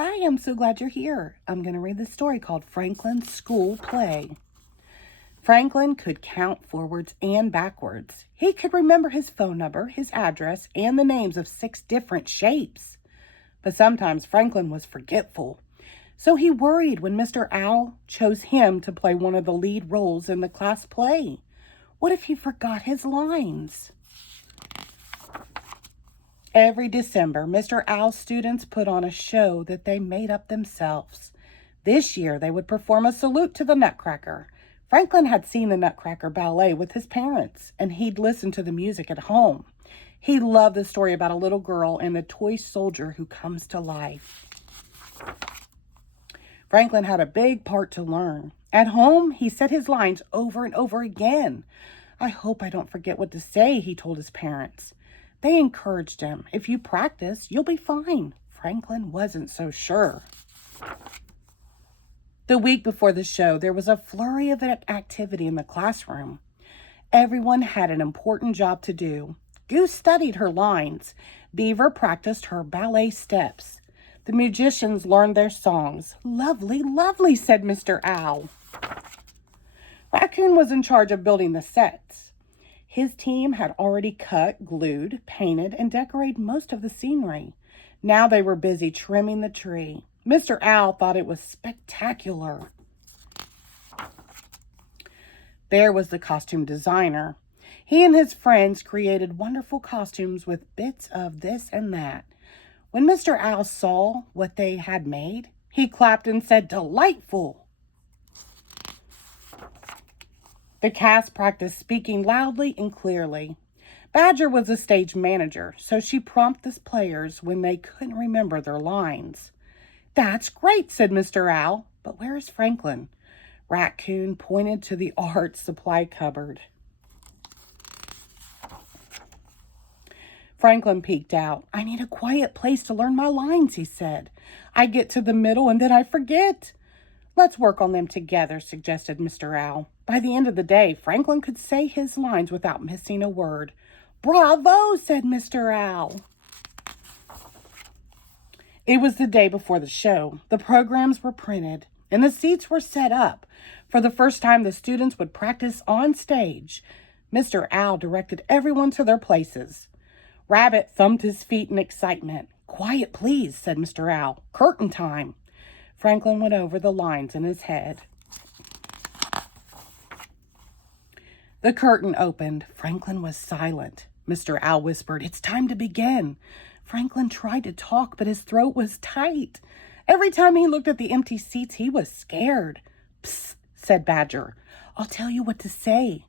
Hi, I'm so glad you're here. I'm going to read this story called Franklin's School Play. Franklin could count forwards and backwards. He could remember his phone number, his address, and the names of 6 different shapes. But sometimes Franklin was forgetful. So he worried when Mr. Owl chose him to play one of the lead roles in the class play. What if he forgot his lines? Every December, Mr. Owl's students put on a show that they made up themselves. This year, they would perform a salute to the Nutcracker. Franklin had seen the Nutcracker ballet with his parents, and he'd listened to the music at home. He loved the story about a little girl and the toy soldier who comes to life. Franklin had a big part to learn. At home, he said his lines over and over again. "I hope I don't forget what to say," he told his parents. They encouraged him. "If you practice, you'll be fine." Franklin wasn't so sure. The week before the show, there was a flurry of activity in the classroom. Everyone had an important job to do. Goose studied her lines. Beaver practiced her ballet steps. The musicians learned their songs. "Lovely, lovely," said Mr. Owl. Raccoon was in charge of building the sets. His team had already cut, glued, painted, and decorated most of the scenery. Now they were busy trimming the tree. Mr. Owl thought it was spectacular. There was the costume designer. He and his friends created wonderful costumes with bits of this and that. When Mr. Owl saw what they had made, he clapped and said, "Delightful!" The cast practiced speaking loudly and clearly. Badger was the stage manager, so she prompted the players when they couldn't remember their lines. "That's great," said Mr. Owl, "but where is Franklin?" Raccoon pointed to the art supply cupboard. Franklin peeked out. "I need a quiet place to learn my lines," he said. "I get to the middle and then I forget." "Let's work on them together," suggested Mr. Owl. By the end of the day, Franklin could say his lines without missing a word. "Bravo," said Mr. Owl. It was the day before the show. The programs were printed and the seats were set up. For the first time, the students would practice on stage. Mr. Owl directed everyone to their places. Rabbit thumped his feet in excitement. "Quiet, please," said Mr. Owl. "Curtain time." Franklin went over the lines in his head. The curtain opened. Franklin was silent. Mr. Owl whispered, "It's time to begin." Franklin tried to talk, but his throat was tight. Every time he looked at the empty seats, he was scared. "Psst," said Badger. "I'll tell you what to say."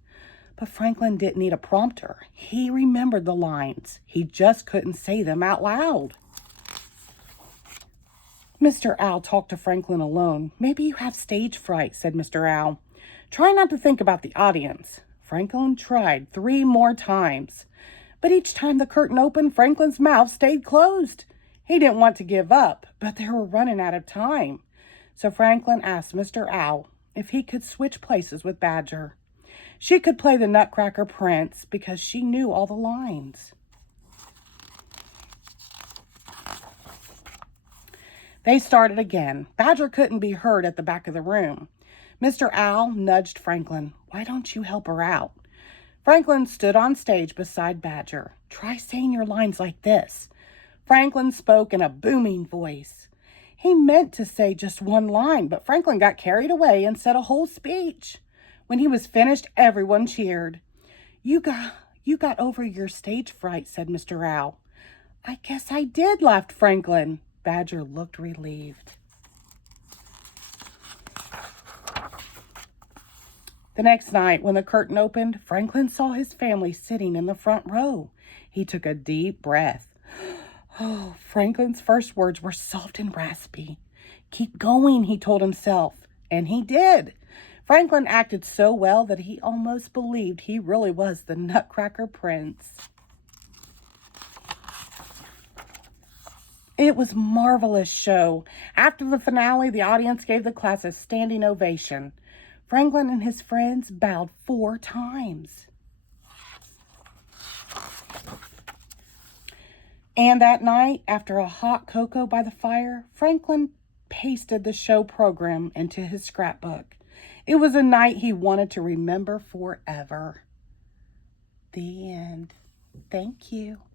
But Franklin didn't need a prompter. He remembered the lines. He just couldn't say them out loud. Mr. Owl talked to Franklin alone. "Maybe you have stage fright," said Mr. Owl. "Try not to think about the audience." Franklin tried 3 more times. But each time the curtain opened, Franklin's mouth stayed closed. He didn't want to give up, but they were running out of time. So Franklin asked Mr. Owl if he could switch places with Badger. She could play the Nutcracker Prince because she knew all the lines. They started again. Badger couldn't be heard at the back of the room. Mr. Owl nudged Franklin. "Why don't you help her out?" Franklin stood on stage beside Badger. "Try saying your lines like this." Franklin spoke in a booming voice. He meant to say just one line, but Franklin got carried away and said a whole speech. When he was finished, everyone cheered. You got over your stage fright," said Mr. Owl. "I guess I did," laughed Franklin. Badger looked relieved. The next night, when the curtain opened, Franklin saw his family sitting in the front row. He took a deep breath. Oh, Franklin's first words were soft and raspy. "Keep going," he told himself. And he did. Franklin acted so well that he almost believed he really was the Nutcracker Prince. It was a marvelous show. After the finale, the audience gave the class a standing ovation. Franklin and his friends bowed 4 times. And that night, after a hot cocoa by the fire, Franklin pasted the show program into his scrapbook. It was a night he wanted to remember forever. The end. Thank you.